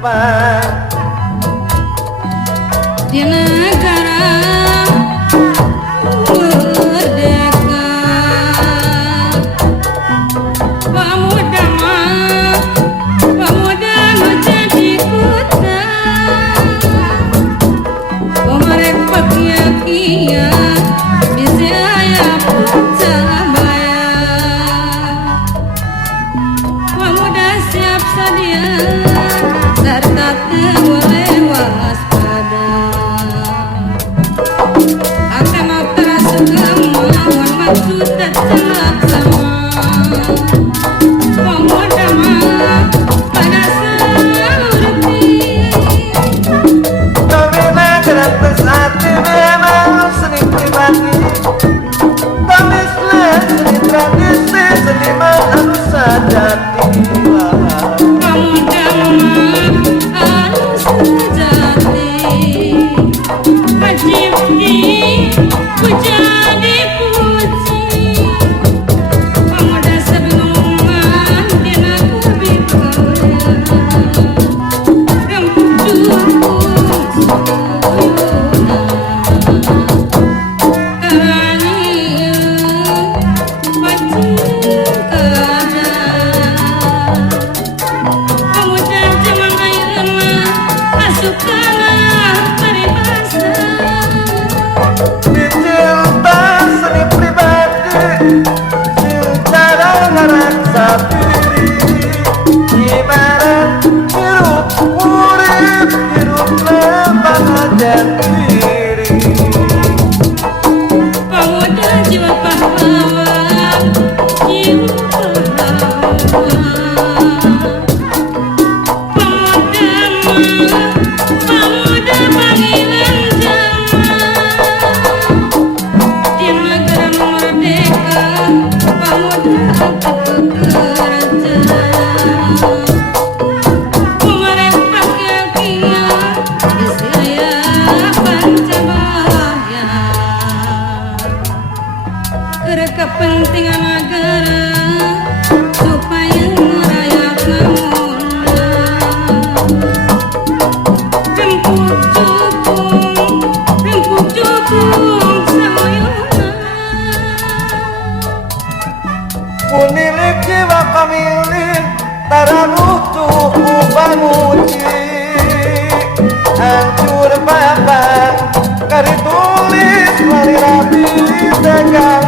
depan di negara merdeka. Pemuda mah, pemuda nu jadi kota, pemerek pakia-kia bisa aya Pucabaya. Pemuda siap sadia serta teu boleh waspada. Akan terasa kemauan maksud terlaksana. Pemuda mah pada seluruh kami gratis hati memang seni pribadi kami seni tradisi seniman harus sejati. pemuda mah harus sejati, wajib dipuja dipuji. Pemuda sebelum dina kubikaya rempuk cukup suyuna karanieu wajib kada. Pemuda zaman ayeuna asupna paribasa. Dicinta seni pribadi cara ngeraksa diri ibarat hirup urip hirup lembaga diri. Pemuda jiwa pahlawan, jiwa pahlawan. Pemuda mah, pemuda panggilan zaman. Di negara merdeka, pemuda bekerja. Pemerek pakia-kia, Isaya Pancabaya. Keur kepentingan negara supaya rakyat namunna rempuk cukung sayuna. Punilik jiwa pemilih tara butuh pamuji hancur babak kari tulis lari rapi tegang